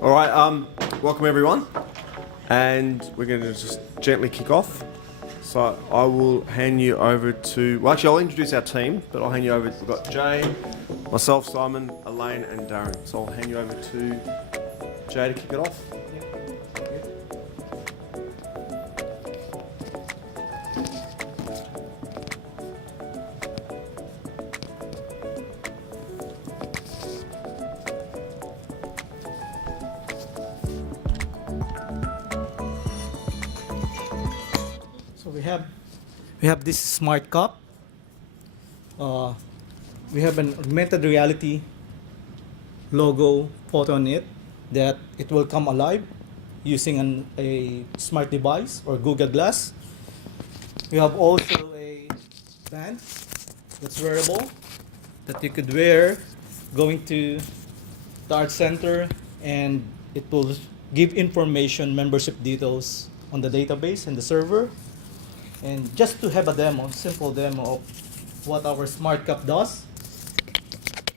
All right, welcome everyone, and we're going to just gently kick off. So I will hand you over to, well actually I'll introduce our team, but I'll hand you over, we've got Jay, myself, Simon, Elaine and Darren. So I'll hand you over to Jay to kick it off. We have this smart cup. We have an augmented reality logo photo on it that it will come alive using a smart device or Google Glass. We have also a band that's wearable that you could wear going to the art center, and it will give information, membership details on the database and the server. And just to have a demo, simple demo of what our smart cup does,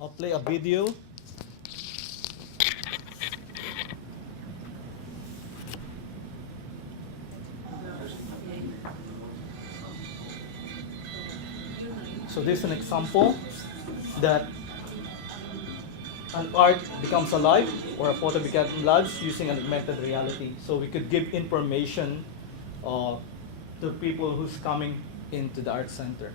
I'll play a video. So this is an example that an art becomes alive or a photo becomes alive using an augmented reality. So we could give information to people who's coming into the art center.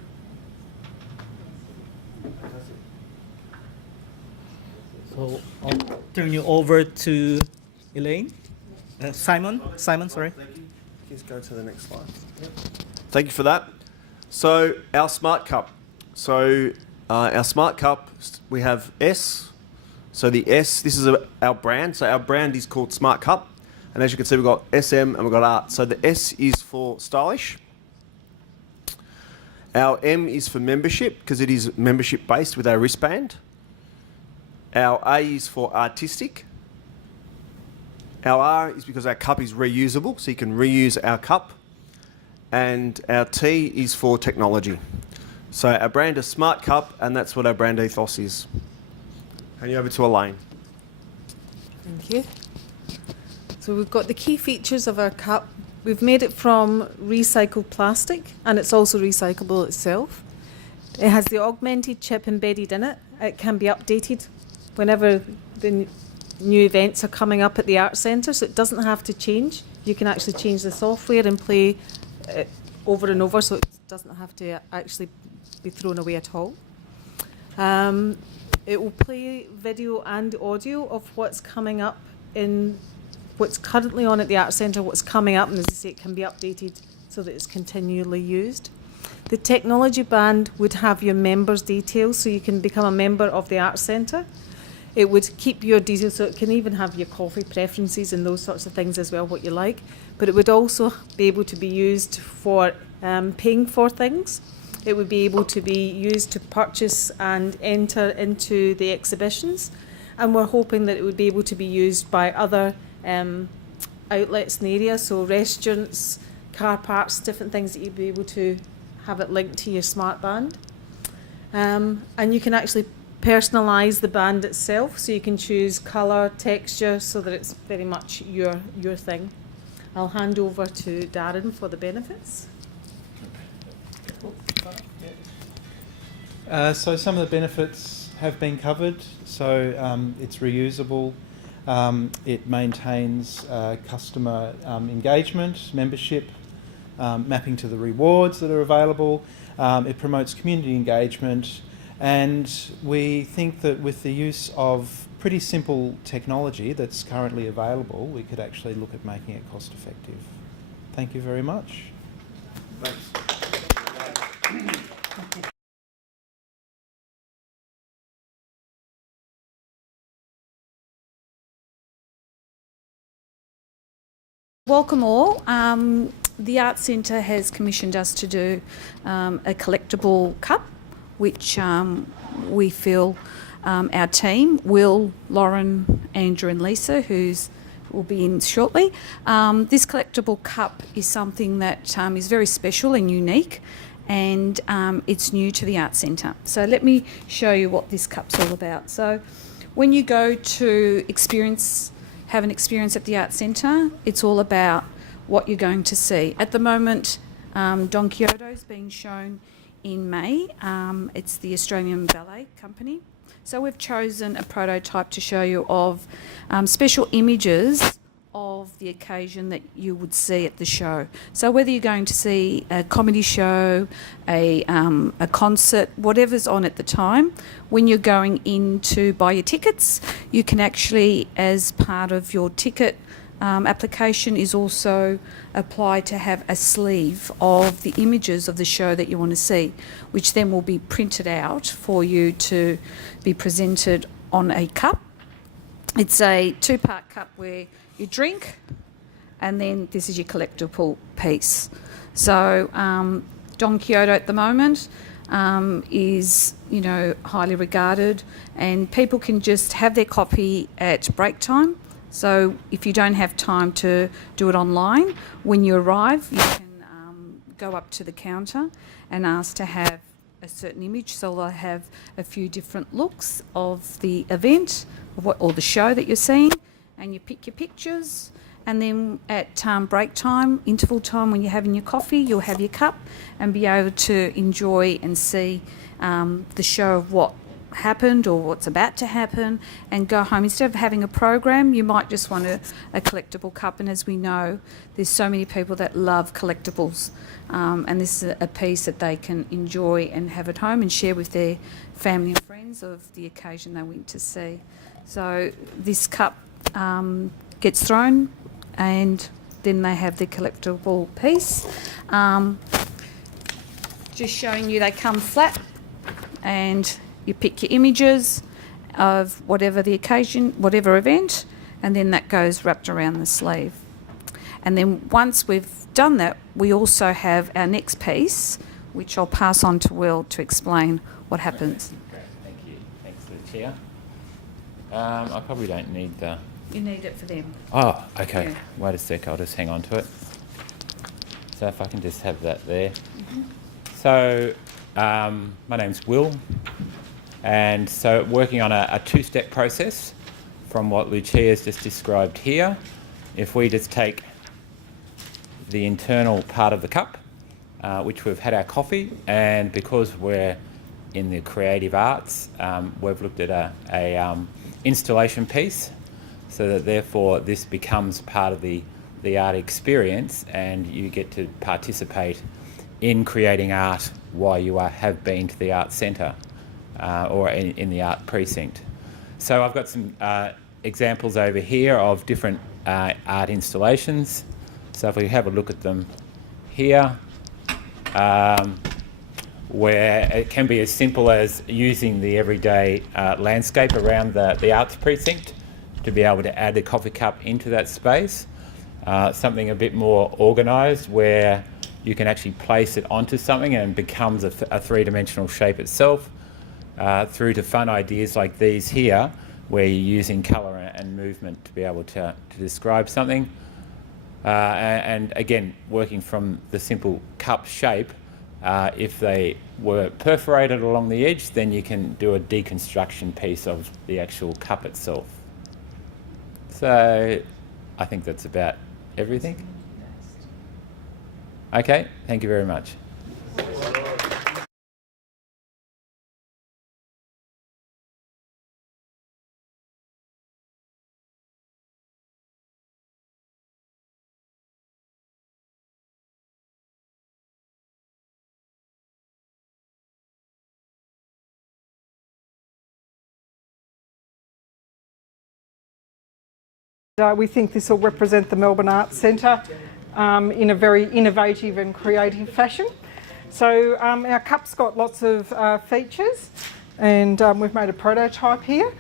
So I'll turn you over to Elaine. Simon, sorry. Thank you. Please go to the next slide. Yep. Thank you for that. So our smart cup. So our smart cup, we have S. So the S, this is our brand. So our brand is called Smart Cup. And as you can see, we've got SM and we've got art. So the S is for stylish. Our M is for membership, because it is membership based with our wristband. Our A is for artistic. Our R is because our cup is reusable, so you can reuse our cup. And our T is for technology. So our brand is Smart Cup, and that's what our brand ethos is. Hand you over to Elaine. Thank you. So we've got the key features of our cup. We've made it from recycled plastic, and it's also recyclable itself. It has the augmented chip embedded in it. It can be updated whenever the new events are coming up at the art centre, so it doesn't have to change. You can actually change the software and play it over and over, so it doesn't have to actually be thrown away at all. It will play video and audio of what's coming up in what's currently on at the art centre, what's coming up, and as I say, it can be updated so that it's continually used. The technology band would have your members' details, so you can become a member of the art centre. It would keep your details, so it can even have your coffee preferences and those sorts of things as well, what you like. But it would also be able to be used for paying for things. It would be able to be used to purchase and enter into the exhibitions. And we're hoping that it would be able to be used by other outlets in the area, so restaurants, car parks, different things that you'd be able to have it linked to your smart band. And you can actually personalise the band itself, so you can choose colour, texture, so that it's very much your thing. I'll hand over to Darren for the benefits. So some of the benefits have been covered. So it's reusable. It maintains customer engagement, membership, mapping to the rewards that are available. It promotes community engagement, and we think that with the use of pretty simple technology that's currently available, we could actually look at making it cost effective. Thank you very much. Thanks. Welcome all. The Art Centre has commissioned us to do a collectible cup, which we feel our team, Will, Lauren, Andrew and Lisa, will be in shortly. This collectible cup is something that is very special and unique, and it's new to the Art Centre. So let me show you what this cup's all about. So when you go to experience have an experience at the Arts Centre. It's all about what you're going to see. At the moment, Don Quixote is being shown in May. It's the Australian Ballet Company. So we've chosen a prototype to show you of special images of the occasion that you would see at the show. So whether you're going to see a comedy show, a concert, whatever's on at the time, when you're going in to buy your tickets, you can actually, as part of your ticket application, is also apply to have a sleeve of the images of the show that you want to see, which then will be printed out for you to be presented on a cup. It's a 2-part cup where you drink, and then this is your collectible piece. So Don Quixote at the moment is, you know, highly regarded, and people can just have their copy at break time. So if you don't have time to do it online, when you arrive, you can go up to the counter and ask to have a certain image. So they'll have a few different looks of the event or the show that you're seeing, and you pick your pictures, and then at break time, interval time, when you're having your coffee, you'll have your cup and be able to enjoy and see the show of what happened or what's about to happen, and go home. Instead of having a program, you might just want a collectible cup, and as we know, there's so many people that love collectibles, and this is a piece that they can enjoy and have at home and share with their family and friends of the occasion they went to see. So this cup gets thrown, and then they have the collectible piece. Just showing you, they come flat, and you pick your images of whatever the occasion, whatever event, and then that goes wrapped around the sleeve. And then once we've done that, we also have our next piece, which I'll pass on to Will to explain what happens. Great, thank you. Thanks to the chair. I probably don't need the... You need it for them. Oh, okay. Yeah. Wait a sec, I'll just hang on to it. So if I can just have that there. So my name's Will, and so working on a 2-step process from what Lucia's just described here. If we just take the internal part of the cup, which we've had our coffee, and because we're in the creative arts, we've looked at a installation piece, so that therefore this becomes part of the art experience, and you get to participate in creating art while you have been to the Arts Centre or in the art precinct. So I've got some examples over here of different art installations. So if we have a look at them here, where it can be as simple as using the everyday landscape around the arts precinct to be able to add the coffee cup into that space. Something a bit more organised where you can actually place it onto something and it becomes a 3-dimensional shape itself, through to fun ideas like these here, where you're using colour and movement to be able to describe something. And again, working from the simple cup shape, if they were perforated along the edge, then you can do a deconstruction piece of the actual cup itself. So I think that's about everything. Okay, thank you very much. We think this will represent the Melbourne Arts Centre in a very innovative and creative fashion. So our cup's got lots of features, and we've made a prototype here.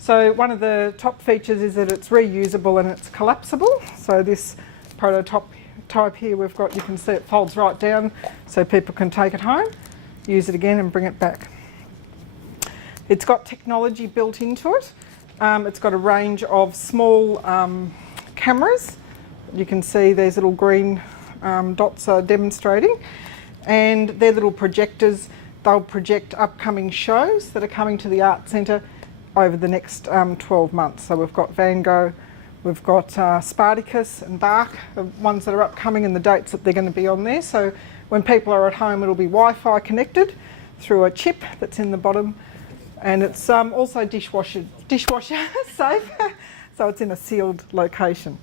So one of the top features is that it's reusable and it's collapsible. So this prototype here we've got, you can see it folds right down so people can take it home, use it again and bring it back. It's got technology built into it. It's got a range of small cameras. You can see these little green dots are demonstrating, and they're little projectors. They'll project upcoming shows that are coming to the Arts Centre over the next 12 months. So we've got Van Gogh, We've got Spartacus and Bark, the ones that are upcoming and the dates that they're going to be on there. So when people are at home, it'll be Wi-Fi connected through a chip that's in the bottom, and it's also dishwasher safe, so it's in a sealed location.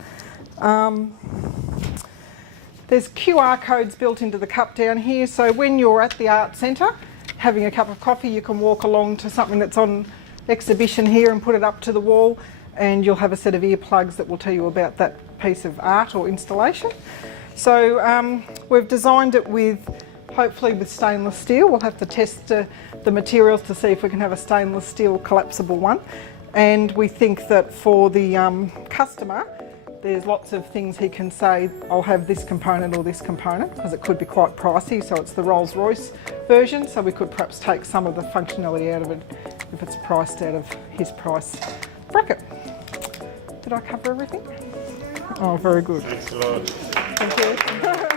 There's QR codes built into the cup down here, so when you're at the art centre having a cup of coffee, you can walk along to something that's on exhibition here and put it up to the wall, and you'll have a set of earplugs that will tell you about that piece of art or installation. So we've designed it hopefully with stainless steel. We'll have to test the materials to see if we can have a stainless steel collapsible one. And we think that for the customer, there's lots of things he can say, I'll have this component or this component, because it could be quite pricey, so it's the Rolls-Royce version, so we could perhaps take some of the functionality out of it if it's priced out of his price bracket. Did I cover everything? Oh, very good. Thanks a lot. Thank you.